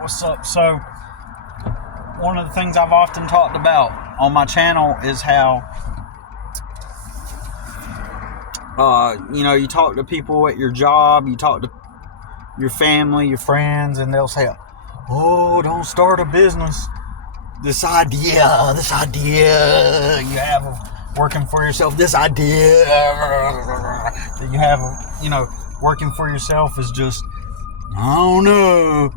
What's up? So, one of the things I've often talked about on my channel is how, you talk to people at your job, you talk to your family, your friends, and they'll say, oh, don't start a business. This idea you have of working for yourself, this idea that you have of, working for yourself is just, I don't know,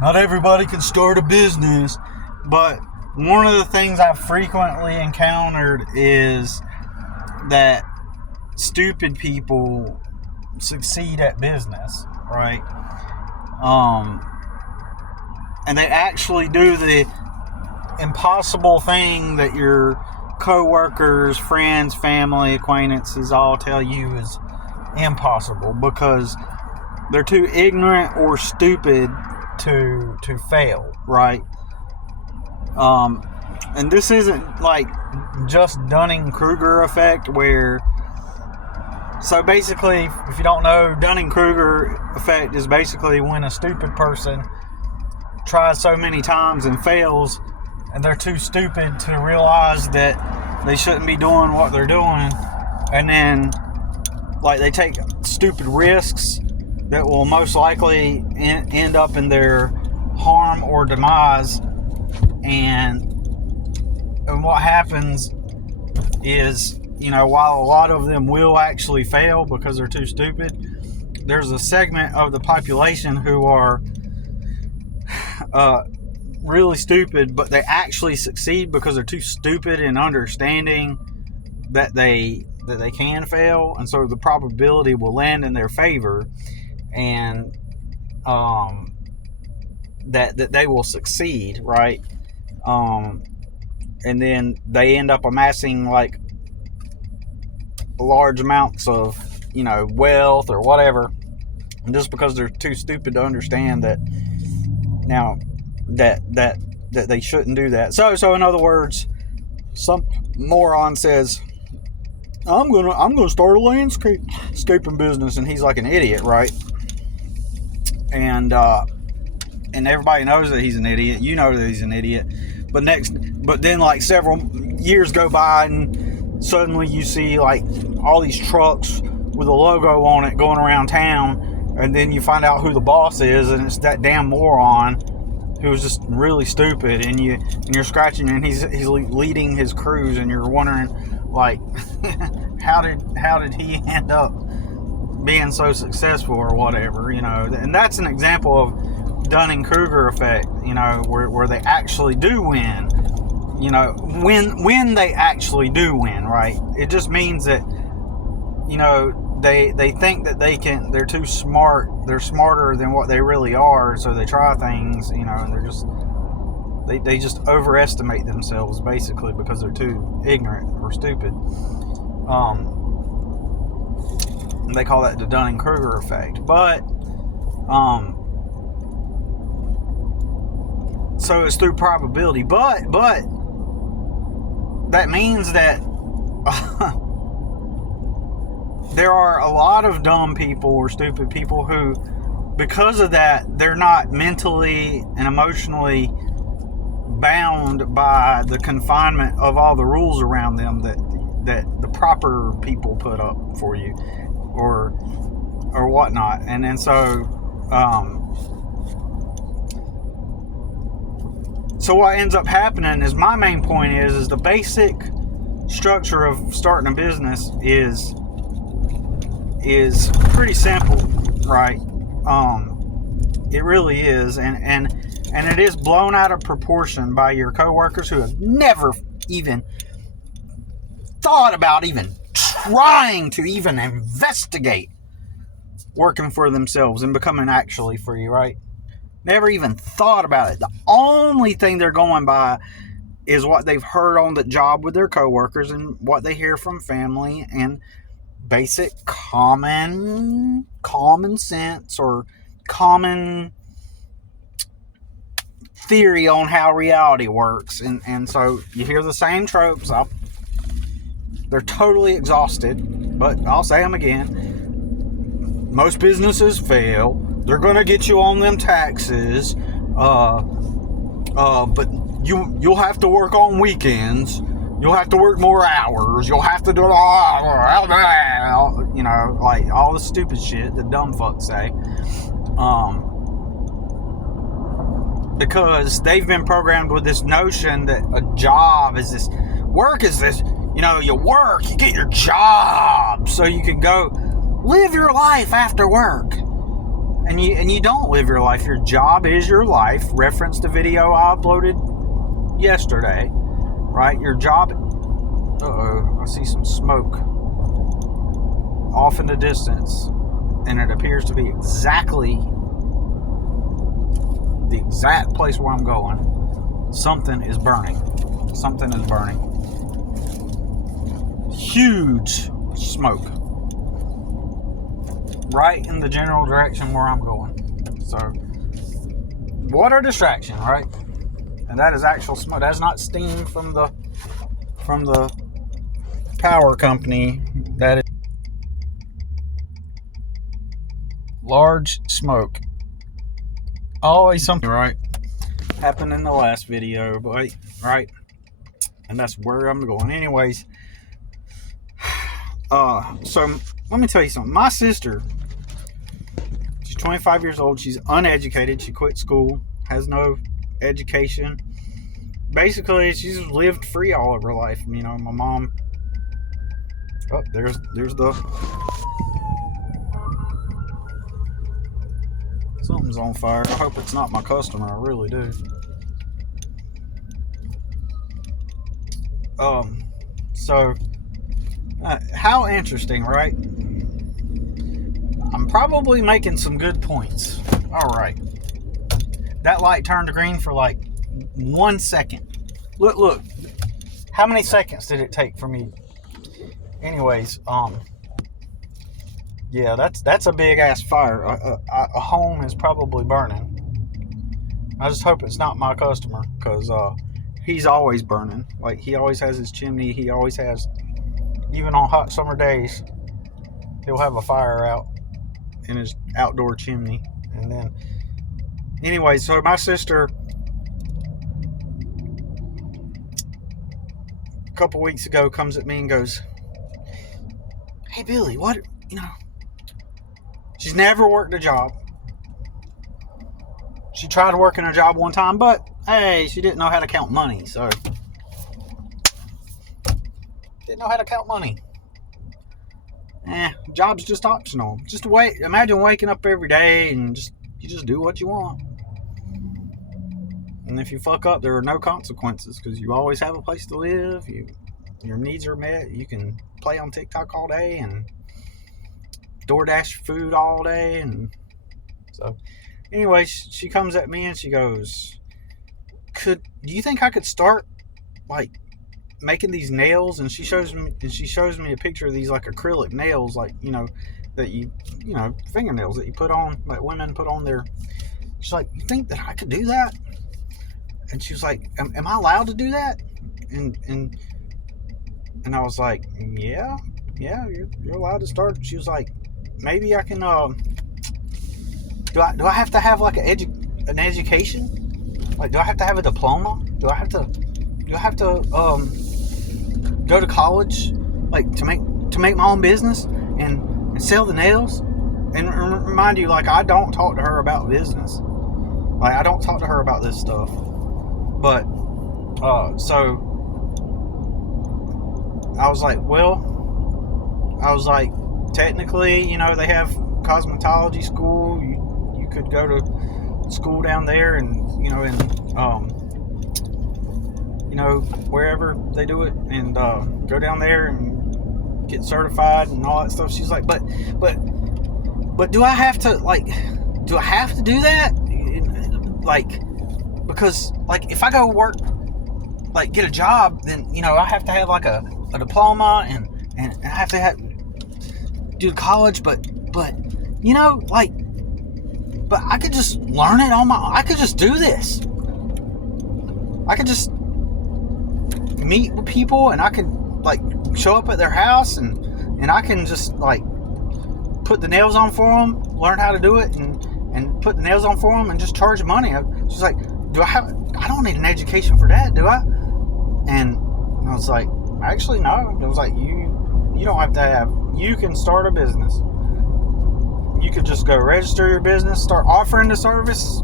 not everybody can start a business. But one of the things I've frequently encountered is that stupid people succeed at business, right? And they actually do the impossible thing that your co-workers, friends, family, acquaintances all tell you is impossible because they're too ignorant or stupid to fail, right? And this isn't like just Dunning-Kruger effect where, so basically, if you don't know, Dunning-Kruger effect is basically when a stupid person tries so many times and fails, and they're too stupid to realize that they shouldn't be doing what they're doing, and then they take stupid risks that will most likely end up in their harm or demise. And what happens is, while a lot of them will actually fail because they're too stupid, there's a segment of the population who are really stupid, but they actually succeed because they're too stupid in understanding that they can fail, and so the probability will land in their favor, and that they will succeed, right? And then they end up amassing large amounts of wealth or whatever, just because they're too stupid to understand that that they shouldn't do that. So in other words, some moron says, I'm gonna start a landscaping business, and he's like an idiot, right? And everybody knows that he's an idiot. You know that he's an idiot. But then several years go by, and suddenly you see all these trucks with a logo on it going around town, and then you find out who the boss is, and it's that damn moron who was just really stupid, and you're scratching, and he's leading his crews, and you're wondering how did he end up being so successful or whatever, and that's an example of Dunning-Kruger effect, where they actually do win, when they actually do win, right? It just means that, they think that they're too smart, they're smarter than what they really are, so they try things, and they just overestimate themselves, basically, because they're too ignorant or stupid. And they call that the Dunning-Kruger effect. But so it's through probability, but that means that there are a lot of dumb people or stupid people who, because of that, they're not mentally and emotionally bound by the confinement of all the rules around them that the proper people put up for you or whatnot. And so so what ends up happening is, my main point is the basic structure of starting a business is pretty simple, right? It really is, and it is blown out of proportion by your coworkers who have never even thought about even trying to even investigate working for themselves and becoming actually free, right? Never even thought about it. The only thing they're going by is what they've heard on the job with their coworkers and what they hear from family and basic common sense or common theory on how reality works. And so you hear the same tropes. They're totally exhausted, but I'll say them again. Most businesses fail. They're gonna get you on them taxes. But you'll have to work on weekends. You'll have to work more hours. You'll have to do, you know, like all the stupid shit that dumb fucks say. Because they've been programmed with this notion that a job is this, work is this, you know, you work, you get your job so you can go live your life after work. And you don't live your life. Your job is your life. Reference the video I uploaded yesterday. Right? Your job... Uh-oh. I see some smoke off in the distance. And it appears to be exactly the exact place where I'm going. Something is burning. Something is burning. Huge smoke. Right in the general direction where I'm going. So, water distraction, right? And that is actual smoke. That's not steam from the power company. That is large smoke. Always something, right? Happened in the last video, but right? And that's where I'm going. Anyways, so let me tell you something. My sister, she's 25 years old. She's uneducated. She quit school. Has no education. Basically, she's lived free all of her life. You know, my mom... Oh, there's the... Something's on fire. I hope it's not my customer. I really do. So... how interesting, right? I'm probably making some good points. Alright. That light turned green for like 1 second. Look. How many seconds did it take for me? Anyways, yeah, that's a big ass fire. A home is probably burning. I just hope it's not my customer, because he's always burning. Like, he always has his chimney. He always has... Even on hot summer days, he'll have a fire out in his outdoor chimney. And then, anyway, so my sister, a couple weeks ago, comes at me and goes, "Hey, Billy, what, you know," she's never worked a job. She tried working a job one time, but, hey, she didn't know how to count money, so... Didn't know how to count money. Job's just optional. Just wait. Imagine waking up every day and you just do what you want. And if you fuck up, there are no consequences, because you always have a place to live. Your needs are met. You can play on TikTok all day and DoorDash food all day. And so, anyway, she comes at me and she goes, do you think I could start like making these nails? And she shows me a picture of these like acrylic nails, like, you know, that you know, fingernails that you put on, like women put on their... She's like, "You think that I could do that?" And she was like, am I allowed to do that? And I was like, yeah, you're allowed to start. She was like, maybe I can, do I have to have like an education? Like, do I have to have a diploma? Do I have to go to college, like, to make my own business and sell the nails? And remind you, like, I don't talk to her about business. Like, I don't talk to her about this stuff. But, so, I was like, technically, you know, they have cosmetology school. You could go to school down there, and, you know, you know, wherever they do it, and go down there and get certified and all that stuff. She's like, but do I have to do that? Like, because, like, if I go work, like, get a job, then, you know, I have to have like a diploma, and I have to do college, but you know, like, but I could just learn it on I could just do this. I could just meet with people, and I can, like, show up at their house, and I can just, like, put the nails on for them, learn how to do it, and and put the nails on for them and just charge money. She's like, I don't need an education for that, do I? And I was like, actually, no. I was like, you don't have to have, you can start a business. You could just go register your business, start offering the service.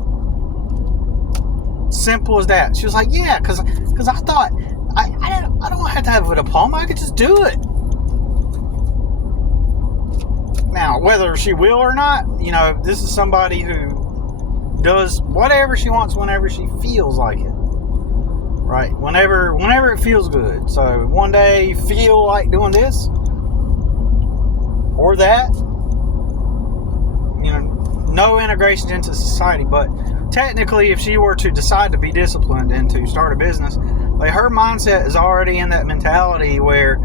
Simple as that. She was like, yeah, because I thought, I don't have to have a diploma. I could just do it. Now, whether she will or not, this is somebody who does whatever she wants whenever she feels like it. Right? Whenever it feels good. So one day you feel like doing this or that. No integration into society, but technically if she were to decide to be disciplined and to start a business, like her mindset is already in that mentality where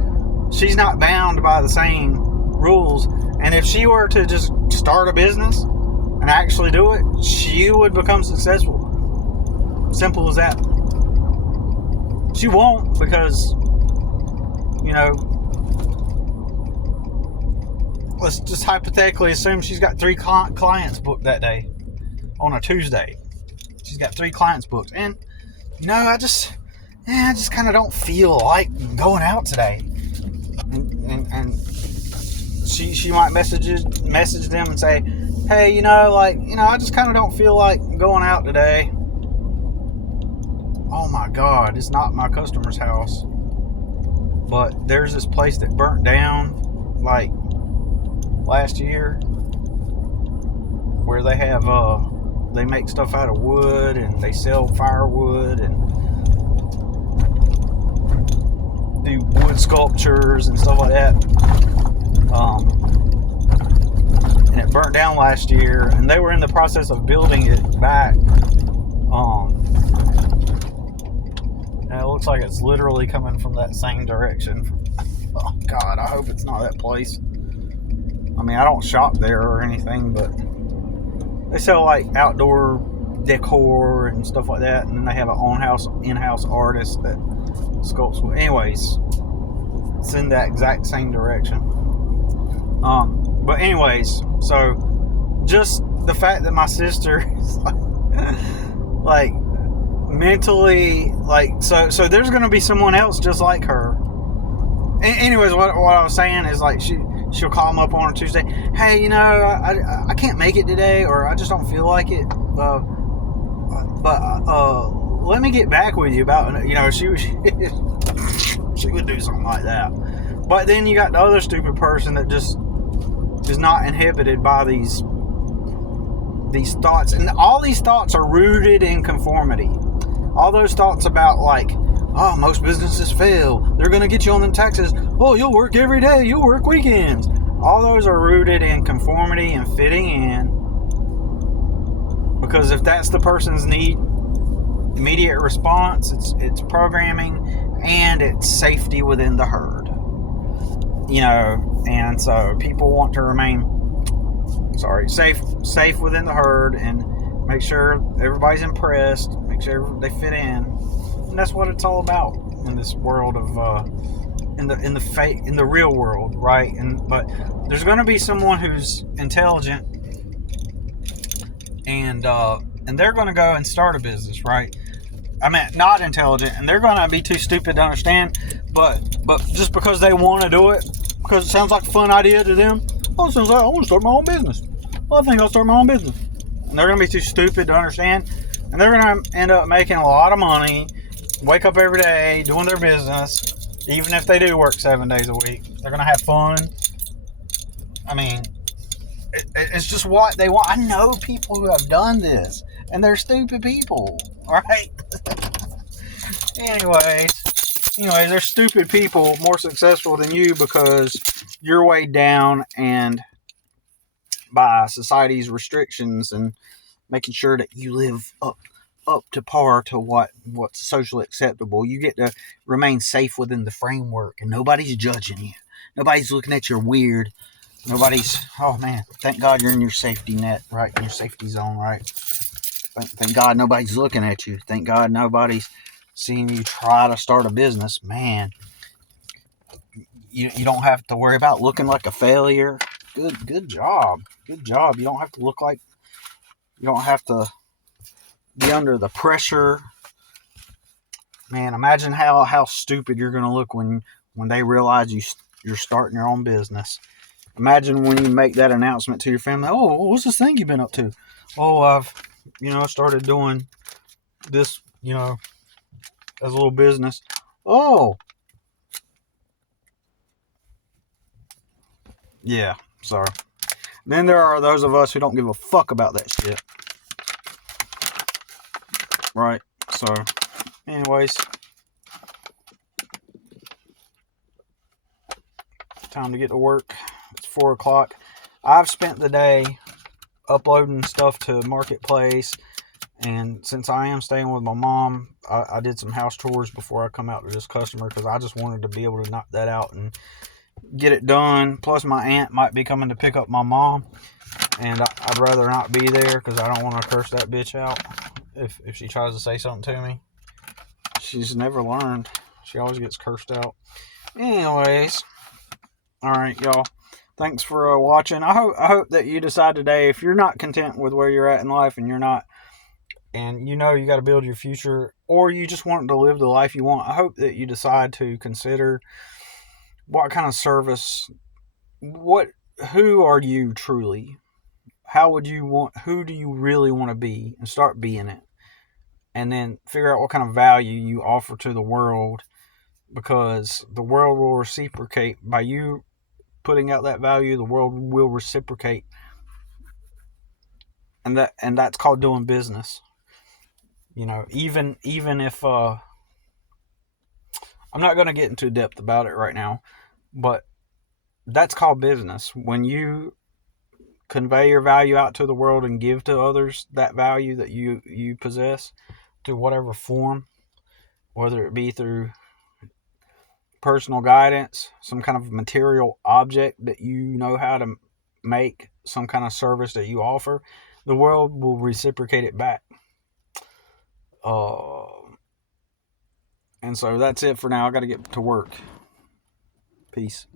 she's not bound by the same rules. And if she were to just start a business and actually do it, she would become successful. Simple as that. She won't because, let's just hypothetically assume she's got 3 clients booked that day on a Tuesday. She's got 3 clients booked. And, I just kind of don't feel like going out today. And she might message them and say, hey, I just kind of don't feel like going out today. Oh my God, it's not my customer's house. But there's this place that burnt down like last year where they have they make stuff out of wood and they sell firewood and do wood sculptures and stuff like that. And it burnt down last year and they were in the process of building it back. And it looks like it's literally coming from that same direction. Oh God, I hope it's not that place. I mean, I don't shop there or anything, but they sell like outdoor decor and stuff like that, and then they have an in-house artist that sculpts. Anyways, it's in that exact same direction. But anyways, so just the fact that my sister is like mentally, so there's going to be someone else just like her. Anyways, what I was saying is like she'll call them up on a Tuesday. Hey, I can't make it today, or I just don't feel like it. But let me get back with you about, she would do something like that. But then you got the other stupid person that just is not inhibited by these thoughts, and all these thoughts are rooted in conformity. All those thoughts about like, oh, most businesses fail. They're going to get you on them taxes. Oh, you'll work every day. You'll work weekends. All those are rooted in conformity and fitting in. Because if that's the person's need, immediate response, it's programming, and it's safety within the herd. And so people want to remain, safe within the herd and make sure everybody's impressed, make sure they fit in. And that's what it's all about in this world of in the real world, right? But there's going to be someone who's intelligent, and they're going to go and start a business, right? I mean, not intelligent, and they're going to be too stupid to understand. But just because they want to do it, because it sounds like a fun idea to them. Oh, it sounds like I want to start my own business. Well, I think I'll start my own business. And they're going to be too stupid to understand, and they're going to end up making a lot of money. Wake up every day doing their business, even if they do work 7 days a week. They're going to have fun. I mean, it's just what they want. I know people who have done this, and they're stupid people, right? Anyways, they're stupid people, more successful than you because you're weighed down and by society's restrictions and making sure that you live up to par to what's socially acceptable. You get to remain safe within the framework, and nobody's judging you. Nobody's looking at your weird. Oh man, thank God you're in your safety net, right? In your safety zone, right? Thank God nobody's looking at you. Thank God nobody's seeing you try to start a business. Man, you don't have to worry about looking like a failure. Good job. You don't have to look like You don't have to be under the pressure. Man, imagine how stupid you're going to look when they realize you're starting your own business. Imagine when you make that announcement to your family. Oh, what's this thing you've been up to? Oh, I've, started doing this, as a little business. Oh, yeah, sorry. Then there are those of us who don't give a fuck about that shit. Right? So, anyways, time to get to work. It's 4 o'clock. I've spent the day uploading stuff to Marketplace, and since I am staying with my mom, I did some house chores before I come out to this customer because I just wanted to be able to knock that out and get it done. Plus, my aunt might be coming to pick up my mom, and I'd rather not be there because I don't want to curse that bitch out if she tries to say something to me. She's never learned. She always gets cursed out. Anyways, all right, y'all. Thanks for watching. I hope that you decide today, if you're not content with where you're at in life and you're not, and you got to build your future, or you just want to live the life you want, I hope that you decide to consider what kind of service, who are you truly? Who do you really want to be, and start being it. And then figure out what kind of value you offer to the world, because the world will reciprocate by you putting out that value. The world will reciprocate, and that's called doing business. Even if I'm not going to get into depth about it right now, but that's called business. When you convey your value out to the world and give to others that value that you possess, to whatever form, whether it be through personal guidance, some kind of material object that you know how to make, some kind of service that you offer, the world will reciprocate it back. And so that's it for now. I got to get to work. Peace.